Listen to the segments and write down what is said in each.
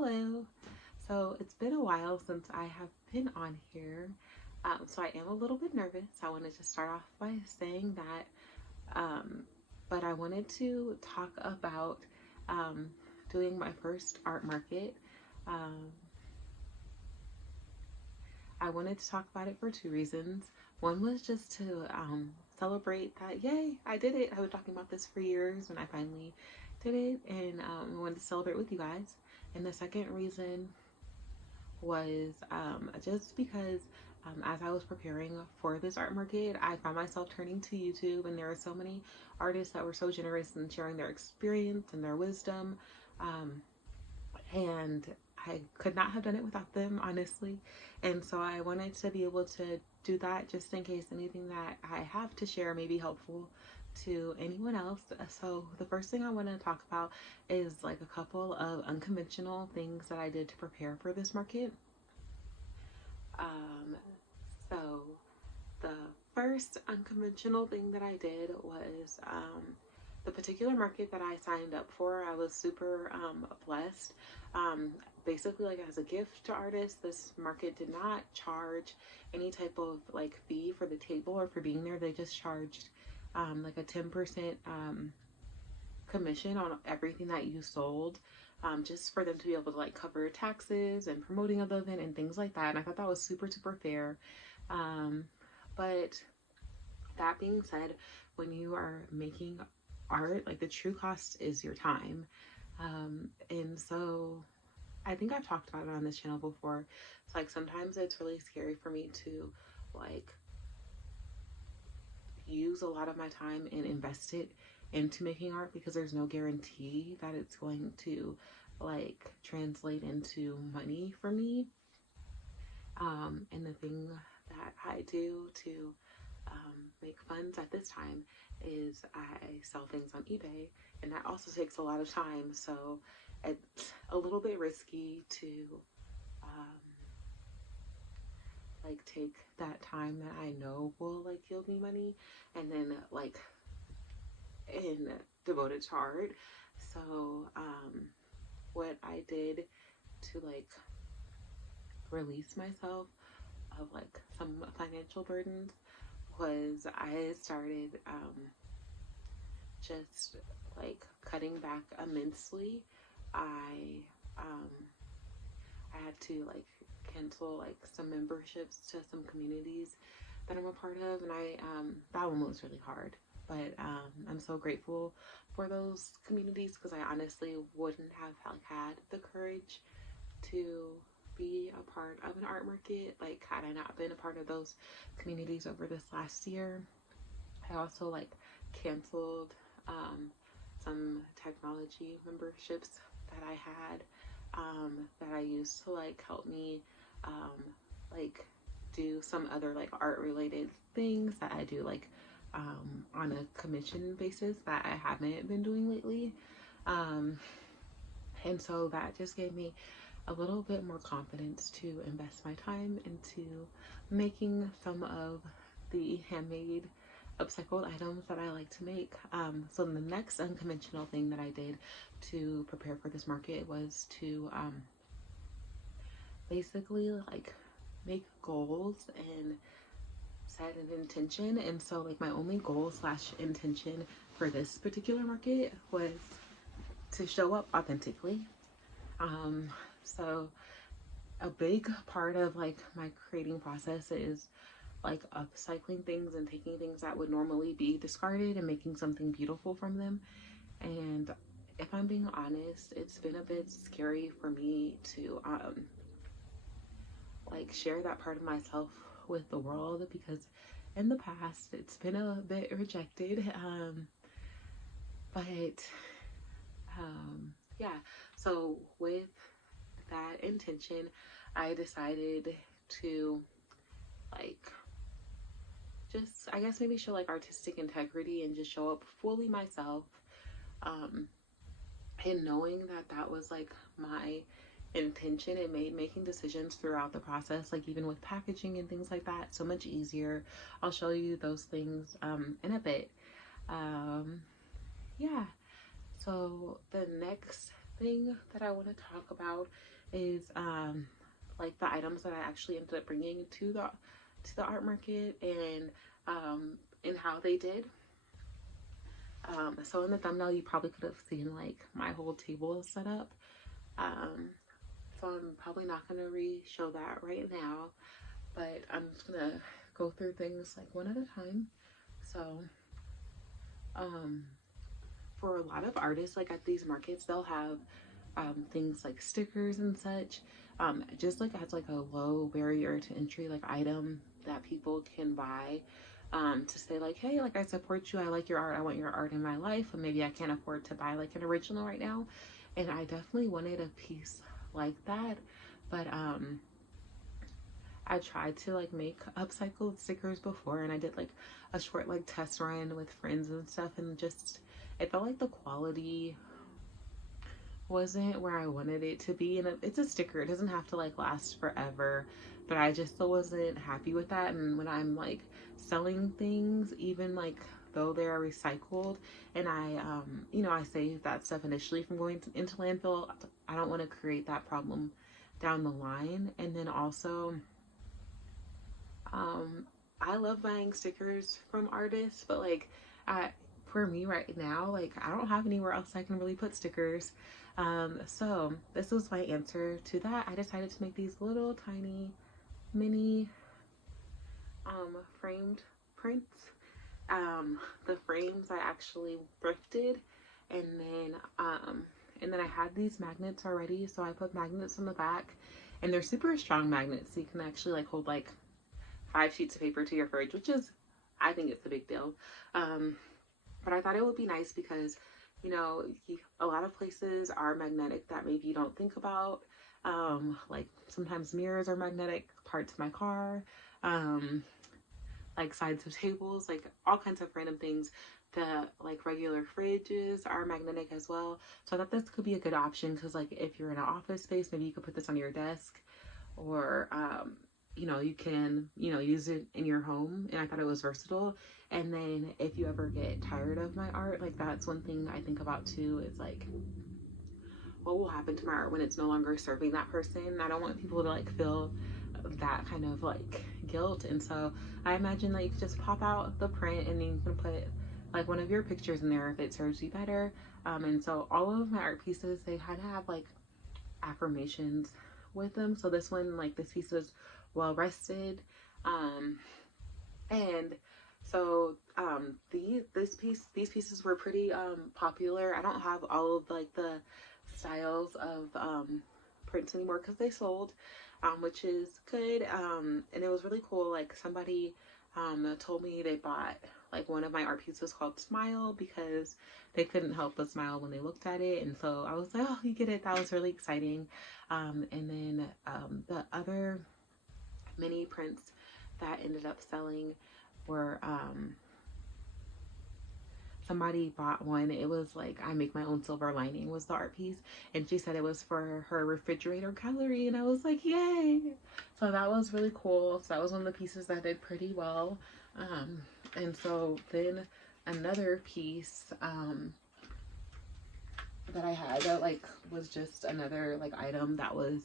Hello. So it's been a while since I have been on here. So I am a little bit nervous. I wanted to start off by saying that. But I wanted to talk about um, doing my first art market. Um, I wanted to talk about it for two reasons. One was just to celebrate that, yay, I did it. I was talking about this for years and I finally did it, and I wanted to celebrate with you guys. And the second reason was just because as I was preparing for this art market, I found myself turning to YouTube, and there are so many artists that were so generous in sharing their experience and their wisdom. Um, and I could not have done it without them, honestly. And so I wanted to be able to do that just in case anything that I have to share may be helpful to anyone else. So the first thing I want to talk about is like a couple of unconventional things that I did to prepare for this market. Um, so the first unconventional thing that I did was the particular market that I signed up for. I was super blessed. Um, Basically, like as a gift to artists, this market did not charge any type of like fee for the table or for being there. They just charged like a 10% commission on everything that you sold, just for them to be able to like cover taxes and promoting of the event and things like that. And I thought that was super, super fair. Um, but that being said, when you are making art, like the true cost is your time. And so I think I've talked about it on this channel before. It's like sometimes it's really scary for me to like use a lot of my time and invest it into making art because there's no guarantee that it's going to like translate into money for me. And the thing that I do to make funds at this time is I sell things on eBay, and that also takes a lot of time. So it's a little bit risky to um, like take that time that I know will like yield me money and then like in devoted to art. So what I did to like release myself of like some financial burdens was I started just like cutting back immensely. I um, I had to like cancel like some memberships to some communities that I'm a part of, and I that one was really hard. But I'm so grateful for those communities because I honestly wouldn't have like had the courage to be a part of an art market like had I not been a part of those communities over this last year. I also like canceled some technology memberships that I had, that I used to like help me um, like do some other like art related things that I do like on a commission basis that I haven't been doing lately. Um, and so that just gave me a little bit more confidence to invest my time into making some of the handmade upcycled items that I like to make. So the next unconventional thing that I did to prepare for this market was to basically like make goals and set an intention. And so like my only goal slash intention for this particular market was to show up authentically. Um, so a big part of like my creating process is like upcycling things and taking things that would normally be discarded and making something beautiful from them. And if I'm being honest, it's been a bit scary for me to like share that part of myself with the world because in the past it's been a bit rejected. But yeah, so with that intention, I decided to like just I guess maybe show like artistic integrity and just show up fully myself, um and knowing that that was like my intention, it made making decisions throughout the process, like even with packaging and things like that, so much easier. I'll show you those things in a bit. um yeah, so the next thing that I want to talk about is like the items that I actually ended up bringing to the art market, and how they did. So in the thumbnail, you probably could have seen like my whole table set up. Um, so I'm probably not going to re-show that right now, but I'm just going to go through things like one at a time. So, um, for a lot of artists, like at these markets, they'll have things like stickers and such, just like as like a low barrier to entry like item that people can buy, to say like, hey, like I support you, I like your art, I want your art in my life, and maybe I can't afford to buy like an original right now. And I definitely wanted a piece like that, but I tried to like make upcycled stickers before, and I did like a short like test run with friends and stuff, and just it felt like the quality wasn't where I wanted it to be. And it's a sticker, it doesn't have to like last forever, but I just still wasn't happy with that. And when I'm like selling things, even like though they're recycled, and I save that stuff initially from going into landfill, I don't want to create that problem down the line. And then also, um, I love buying stickers from artists, but like, I, for me right now, like I don't have anywhere else I can really put stickers. So this was my answer to that. I decided to make these little tiny mini framed prints. The frames I actually thrifted, and then I had these magnets already, so I put magnets on the back, and they're super strong magnets, so you can actually like hold like 5 sheets of paper to your fridge, which is, I think it's a big deal. Um, but I thought it would be nice because, a lot of places are magnetic that maybe you don't think about. Like sometimes mirrors are magnetic, parts of my car, um, like sides of tables, like all kinds of random things. The like regular fridges are magnetic as well. So I thought this could be a good option because like if you're in an office space, maybe you could put this on your desk, or you can use it in your home. And I thought it was versatile. And then if you ever get tired of my art, like that's one thing I think about too, is like what will happen to my art when it's no longer serving that person. I don't want people to like feel that kind of like guilt. And so I imagine that you could just pop out the print, and you can put like one of your pictures in there if it serves you better. And so all of my art pieces, they kind of have like affirmations with them. So this one, like this piece is well rested. And so these pieces were pretty popular. I don't have all of like the styles of prints anymore because they sold, which is good. And it was really cool. Like somebody told me they bought like one of my art pieces called Smile because they couldn't help but smile when they looked at it. And so I was like, oh, you get it. That was really exciting. And then the other mini prints that ended up selling were somebody bought one. It was like I make my own silver lining was the art piece, and she said it was for her refrigerator gallery, and I was like, yay. So that was really cool. So that was one of the pieces that did pretty well. And so then another piece that I had that like was just another like item that was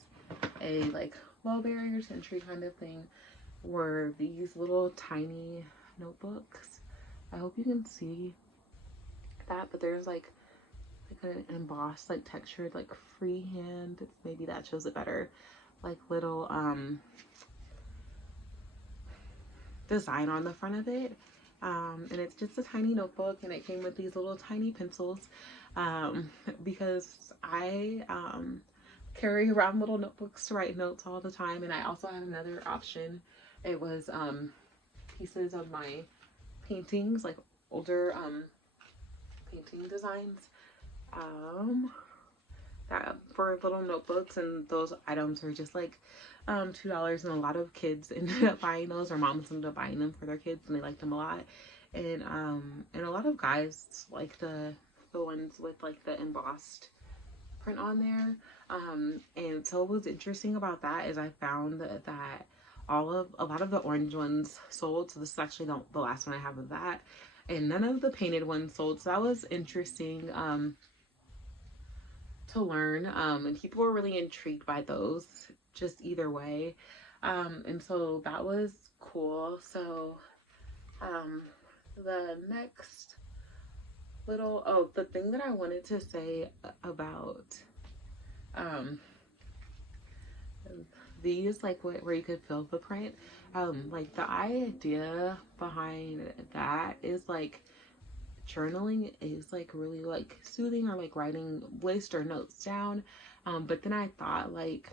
a like low barrier to entry kind of thing were these little tiny notebooks. I hope you can see that, but there's like an embossed like textured like freehand, maybe that shows it better, like little design on the front of it. And it's just a tiny notebook, and it came with these little tiny pencils, because I carry around little notebooks to write notes all the time. And I also had another option. It was pieces of my paintings, like older painting designs, that for little notebooks. And those items were just like $2, and a lot of kids ended up buying those, or moms ended up buying them for their kids, and they liked them a lot. And a lot of guys like the ones with like the embossed print on there. And so what was interesting about that is I found that a lot of the orange ones sold. So this is actually the last one I have of that, and none of the painted ones sold. So that was interesting to learn, and people were really intrigued by those, just either way. And so that was cool. So the next the thing that I wanted to say about um these, like where you could feel the print, like the idea behind that is like journaling is like really like soothing, or like writing lists or notes down. But then I thought, like,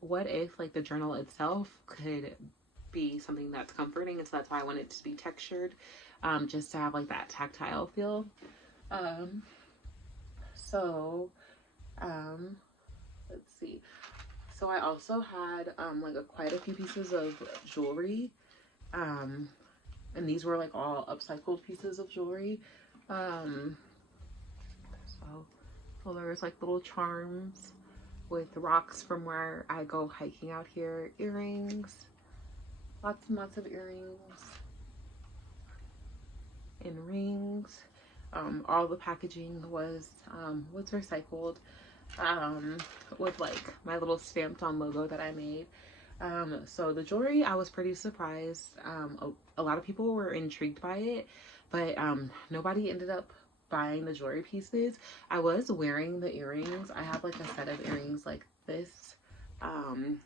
what if like the journal itself could be something that's comforting, and so that's why I want it to be textured, just to have like that tactile feel. um so um let's see. So I also had like quite a few pieces of jewelry, um and these were like all upcycled pieces of jewelry. um so, so there's like little charms with rocks from where I go hiking out here, earrings, lots and lots of earrings and rings. All the packaging was recycled, um, with like my little stamped on logo that I made. So the jewelry, I was pretty surprised. A lot of people were intrigued by it, but nobody ended up buying the jewelry pieces. I was wearing the earrings. I have like a set of earrings like this. Um,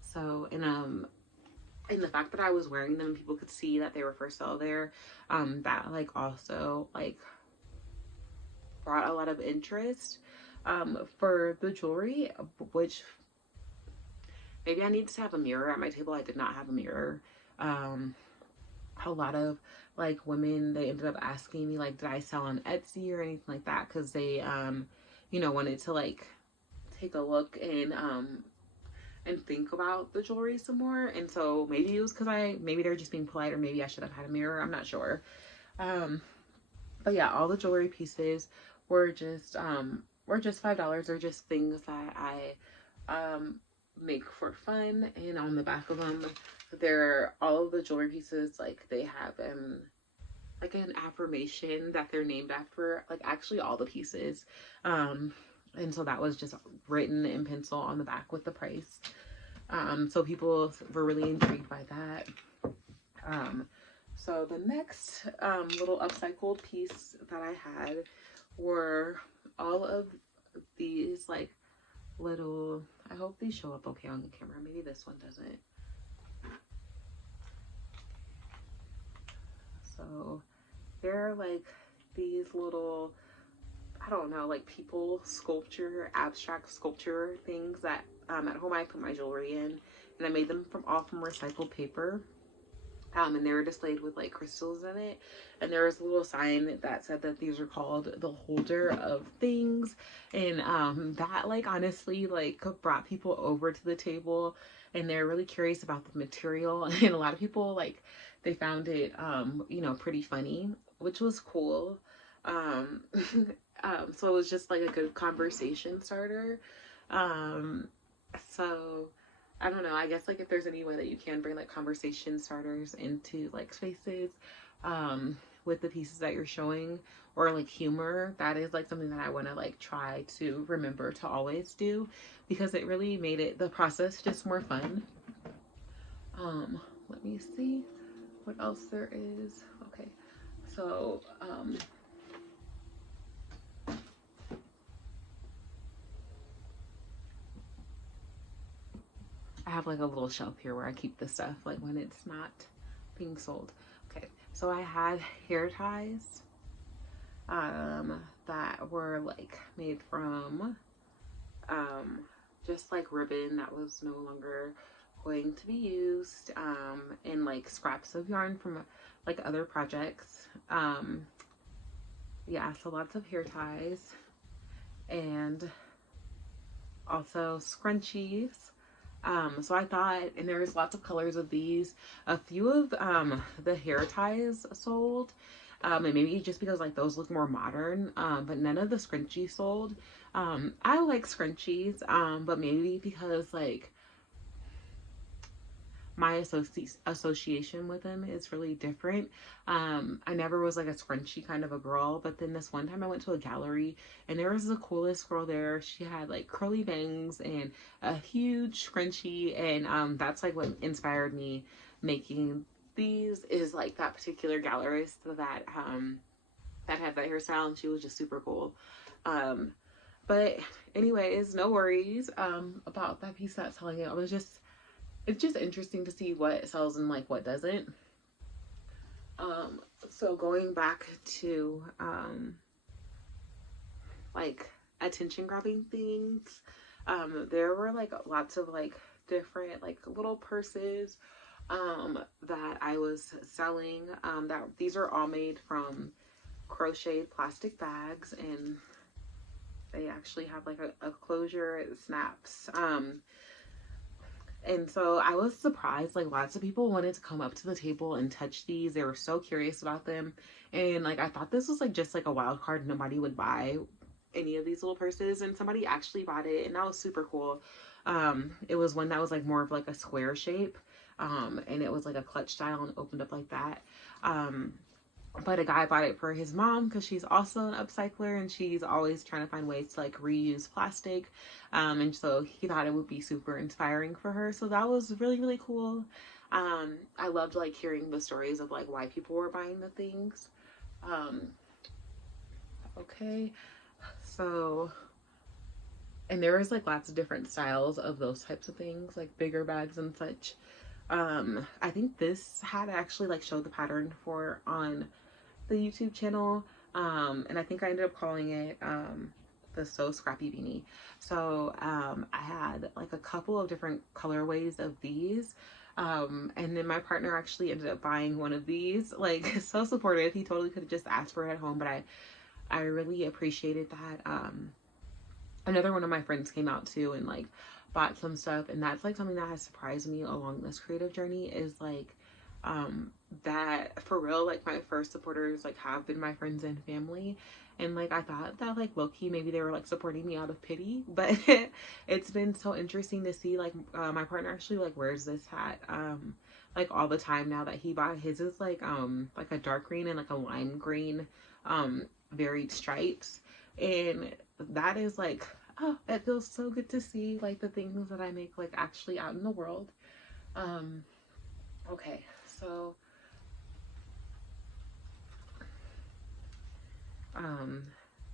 so, and the fact that I was wearing them, people could see that they were for sale there. That like also like brought a lot of interest for the jewelry, which maybe I need to have a mirror at my table. I did not have a mirror. A lot of like women, they ended up asking me like, did I sell on Etsy or anything like that? Because they, you know, wanted to like take a look and think about the jewelry some more. And so maybe it was because maybe they're just being polite, or maybe I should have had a mirror. I'm not sure. But yeah, all the jewelry pieces were just $5. They're just things that I make for fun. And on the back of them, they're all of the jewelry pieces, like they have like an affirmation that they're named after, like actually all the pieces. And so that was just written in pencil on the back with the price. So people were really intrigued by that. So the next little upcycled piece that I had were all of these like little, I hope these show up okay on the camera. Maybe this one doesn't. So they're like these little, I don't know, like people sculpture, abstract sculpture things that at home I put my jewelry in, and I made them all from recycled paper. And they were displayed with like crystals in it, and there was a little sign that said that these are called the holder of things. And that like honestly like brought people over to the table, and they're really curious about the material. And a lot of people like, they found it you know, pretty funny, which was cool. um so it was just like a good conversation starter. So I don't know, I guess like if there's any way that you can bring like conversation starters into like spaces with the pieces that you're showing, or like humor, that is like something that I want to like try to remember to always do, because it really made the process just more fun. Let me see what else there is. Okay, so I have like a little shelf here where I keep the stuff like when it's not being sold. Okay, so I had hair ties that were like made from just like ribbon that was no longer going to be used, and like scraps of yarn from like other projects. Yeah, so lots of hair ties, and also scrunchies. So I thought, and there was lots of colors of these. A few of the hair ties sold, and maybe just because like those look more modern, but none of the scrunchies sold. I like scrunchies, but maybe because like my association with them is really different. I never was like a scrunchy kind of a girl, but then this one time I went to a gallery and there was the coolest girl there. She had like curly bangs and a huge scrunchie, and that's like what inspired me making these, is like that particular gallerist that had that hairstyle, and she was just super cool. Um, but anyways, no worries about that piece not selling it. It's just interesting to see what sells and like what doesn't. So going back to like attention grabbing things, there were like lots of like different like little purses that I was selling. That these are all made from crocheted plastic bags, and they actually have like a closure. It snaps. And so I was surprised, like lots of people wanted to come up to the table and touch these. They were so curious about them. And like I thought this was like just like a wild card. Nobody would buy any of these little purses, and somebody actually bought it, and that was super cool. It was one that was like more of like a square shape. And it was like a clutch style and opened up like that. But a guy bought it for his mom because she's also an upcycler and she's always trying to find ways to like reuse plastic. And so he thought it would be super inspiring for her. So that was really, really cool. I loved like hearing the stories of like why people were buying the things. Um, okay. So, and there was like lots of different styles of those types of things, like bigger bags and such. I think this had actually like showed the pattern for on the YouTube channel. And I think I ended up calling it the So Scrappy Beanie. So I had like a couple of different colorways of these. And then my partner actually ended up buying one of these, like so supportive. He totally could have just asked for it at home, but I really appreciated that. Another one of my friends came out too and like bought some stuff, and that's like something that has surprised me along this creative journey, is like that for real, like my first supporters like have been my friends and family. And like I thought that like low-key maybe they were like supporting me out of pity, but it's been so interesting to see like my partner actually like wears this hat like all the time now that he bought his. Is like a dark green and like a lime green varied stripes, and that is like, oh, it feels so good to see like the things that I make like actually out in the world. Okay, so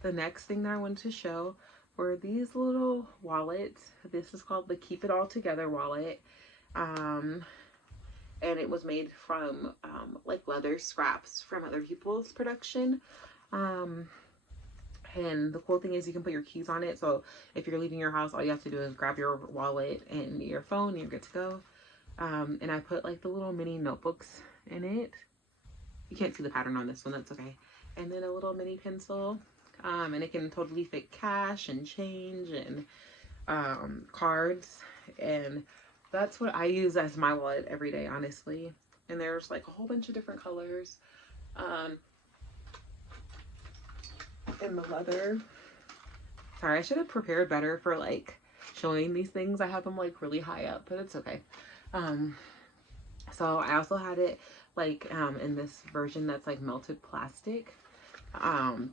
the next thing that I wanted to show were these little wallets. This is called the Keep It All Together wallet. And it was made from like leather scraps from other people's production. And the cool thing is you can put your keys on it. So if you're leaving your house, all you have to do is grab your wallet and your phone and you're good to go. And I put like the little mini notebooks in it. You can't see the pattern on this one, that's okay. And then a little mini pencil. And it can totally fit cash and change and cards. And that's what I use as my wallet every day, honestly. And there's like a whole bunch of different colors. In the leather. Sorry, I should have prepared better for like showing these things. I have them like really high up, but it's okay. So I also had it like in this version that's like melted plastic.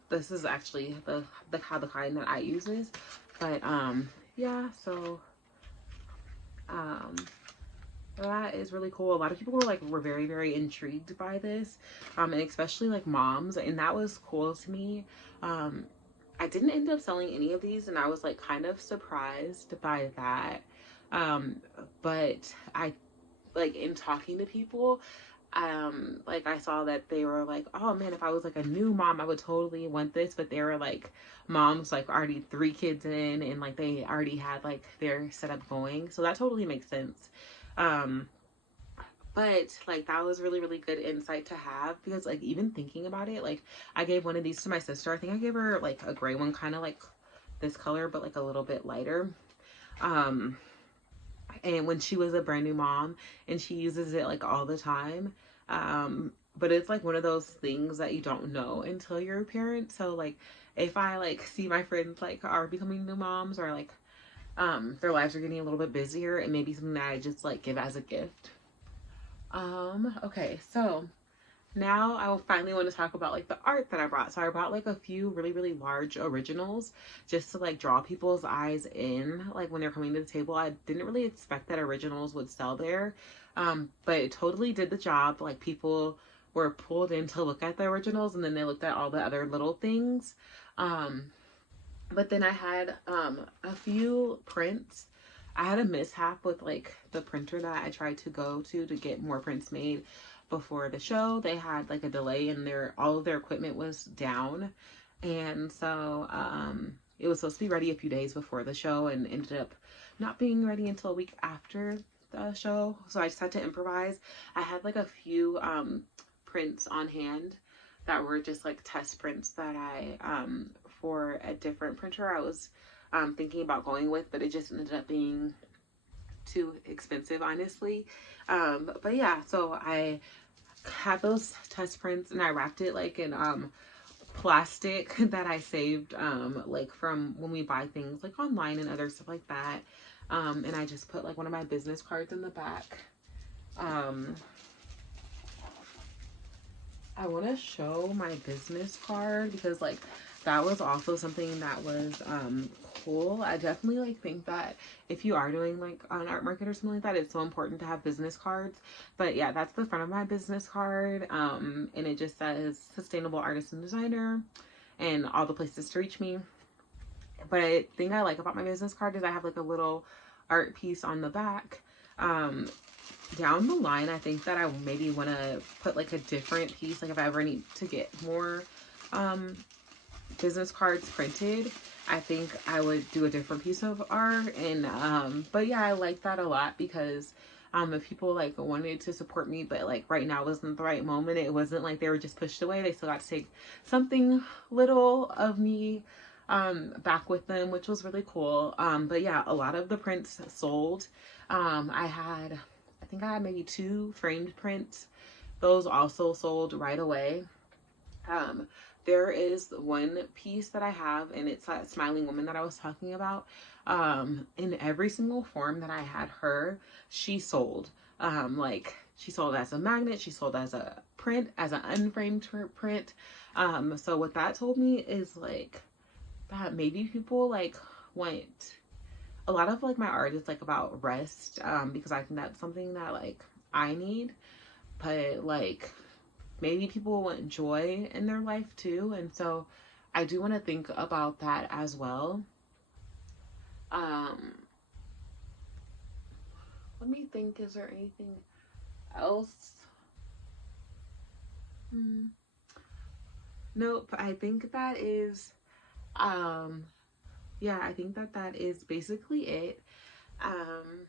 This is actually the kind that I use is, but yeah, so that is really cool. A lot of people were very, very intrigued by this, and especially like moms, and that was cool to me. I didn't end up selling any of these, and I was like kind of surprised by that. But I like in talking to people, like I saw that they were like, oh man, if I was like a new mom, I would totally want this. But they were like moms like already 3 kids in, and like they already had like their setup going, so that totally makes sense. But like that was really, really good insight to have, because like even thinking about it, like I gave one of these to my sister. I think I gave her like a gray one, kind of like this color but like a little bit lighter. And when she was a brand new mom, and she uses it like all the time. But it's like one of those things that you don't know until you're a parent. So like if I like see my friends like are becoming new moms, or like their lives are getting a little bit busier, it may be something that I just like give as a gift. Okay, so now I will finally want to talk about like the art that I brought. So I brought like a few really, really large originals just to like draw people's eyes in, like when they're coming to the table. I didn't really expect that originals would sell there. But it totally did the job. Like people were pulled in to look at the originals, and then they looked at all the other little things. Um, but then I had a few prints. I had a mishap with like the printer that I tried to go to get more prints made before the show. They had like a delay and their all of their equipment was down. And so it was supposed to be ready a few days before the show and ended up not being ready until a week after the show. So I just had to improvise. I had like a few prints on hand that were just like test prints that I for a different printer I was thinking about going with, but it just ended up being too expensive, honestly. But yeah, so I had those test prints and I wrapped it like in plastic that I saved like from when we buy things like online and other stuff like that. And I just put like one of my business cards in the back. I want to show my business card because like that was also something that was cool. I definitely like think that if you are doing like an art market or something like that, it's so important to have business cards. But yeah, that's the front of my business card. And it just says sustainable artist and designer and all the places to reach me. But the thing I like about my business card is I have like a little art piece on the back. Um, Down the line, I think that I maybe want to put like a different piece. Like if I ever need to get more um, business cards printed, I think I would do a different piece of art. And but yeah, I like that a lot because if people like wanted to support me, but like right now wasn't the right moment, it wasn't like they were just pushed away. They still got to take something little of me back with them, which was really cool. But yeah, a lot of the prints sold. I think I had maybe 2 framed prints. Those also sold right away. Um, there is one piece that I have, and it's that smiling woman that I was talking about. In every single form that I had her, she sold. Like she sold as a magnet, she sold as a print, as an unframed print. So what that told me is like that maybe people like want a lot of like my art is like about rest because I think that's something that like I need, but like maybe people want joy in their life too, and so I do want to think about that as well. um Let me think, is there anything else? hmm. Nope, I think that is um yeah, I think that that is basically it. um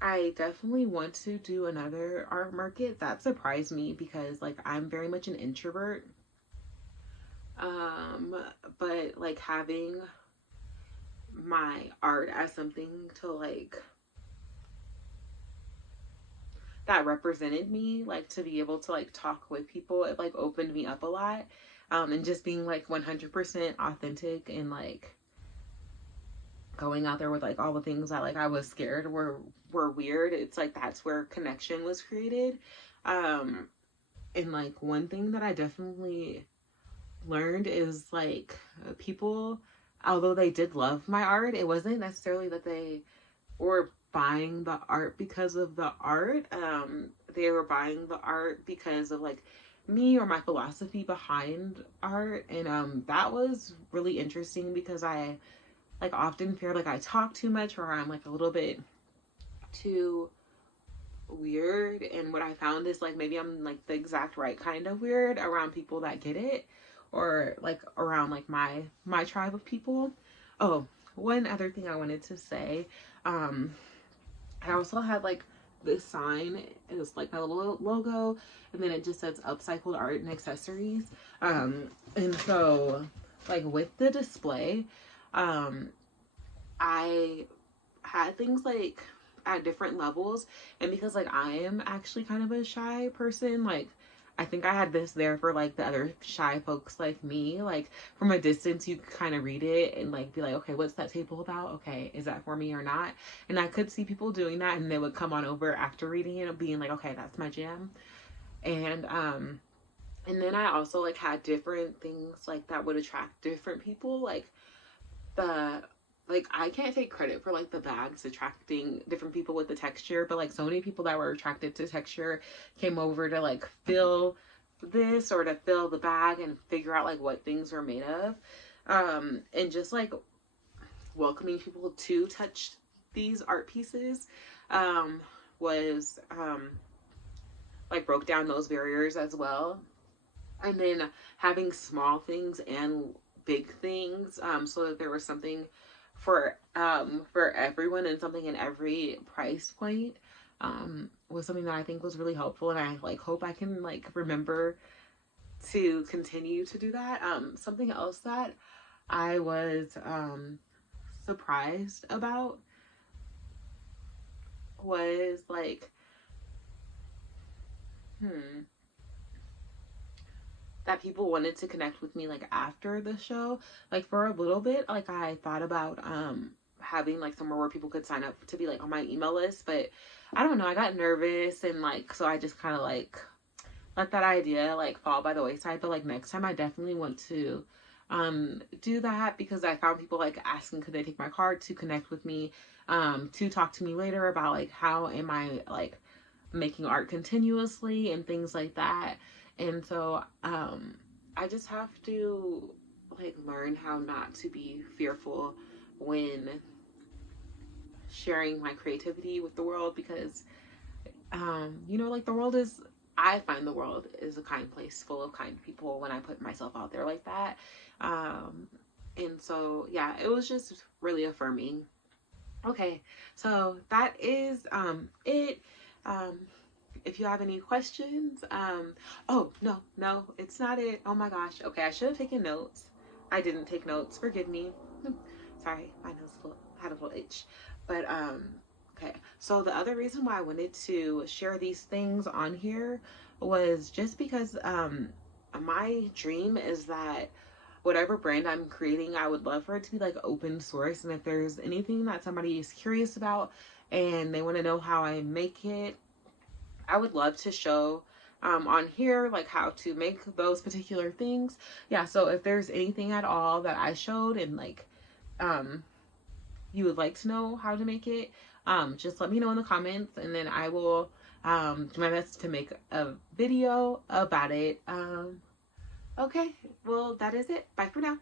I definitely want to do another art market. That surprised me because like I'm very much an introvert. Um, but like having my art as something to like that represented me, like to be able to like talk with people, it like opened me up a lot. And just being like 100% authentic and like going out there with like all the things that like I was scared were weird. It's like that's where connection was created. Um, and like one thing that I definitely learned is like people, although they did love my art, it wasn't necessarily that they were buying the art because of the art. They were buying the art because of like me or my philosophy behind art. And that was really interesting because I like often feel like I talk too much or I'm like a little bit too weird. And what I found is like maybe I'm like the exact right kind of weird around people that get it, or like around like my tribe of people. Oh, one other thing I wanted to say, um I also had like this sign. It was like a little logo, and then it just says upcycled art and accessories. And so like with the display, um I had things like at different levels. And because like I am actually kind of a shy person, like I think I had this there for like the other shy folks like me. Like from a distance, you could kind of read it and like be like, okay, what's that table about? Okay, is that for me or not? And I could see people doing that, and they would come on over after reading it, being like, okay, that's my jam. And then I also like had different things like that would attract different people. The like I can't take credit for like the bags attracting different people with the texture, but like so many people that were attracted to texture came over to like feel this or to fill the bag and figure out like what things were made of. And just like welcoming people to touch these art pieces was like broke down those barriers as well. And then having small things and big things, so that there was something for everyone and something in every price point, was something that I think was really helpful, and I like hope I can like remember to continue to do that. Something else that I was surprised about was like that people wanted to connect with me like after the show. Like for a little bit, like I thought about having like somewhere where people could sign up to be like on my email list, but I don't know, I got nervous, and like so I just kind of like let that idea like fall by the wayside. But like next time I definitely want to do that, because I found people like asking could they take my card to connect with me, to talk to me later about like how am I like making art continuously and things like that. And so I just have to like learn how not to be fearful when sharing my creativity with the world, because you know, like the world is, I find the world is a kind place full of kind people when I put myself out there like that. And so yeah, it was just really affirming. Okay, so that is it. Um, if you have any questions, oh no, it's not it. Oh my gosh. Okay, I should have taken notes. I didn't take notes. Forgive me. Sorry, my nose had a little itch. But okay. So the other reason why I wanted to share these things on here was just because my dream is that whatever brand I'm creating, I would love for it to be like open source. And if there's anything that somebody is curious about and they want to know how I make it, I would love to show on here like how to make those particular things. Yeah, so if there's anything at all that I showed and like um, you would like to know how to make it, just let me know in the comments, and then I will do my best to make a video about it. Okay, well, that is it. Bye for now.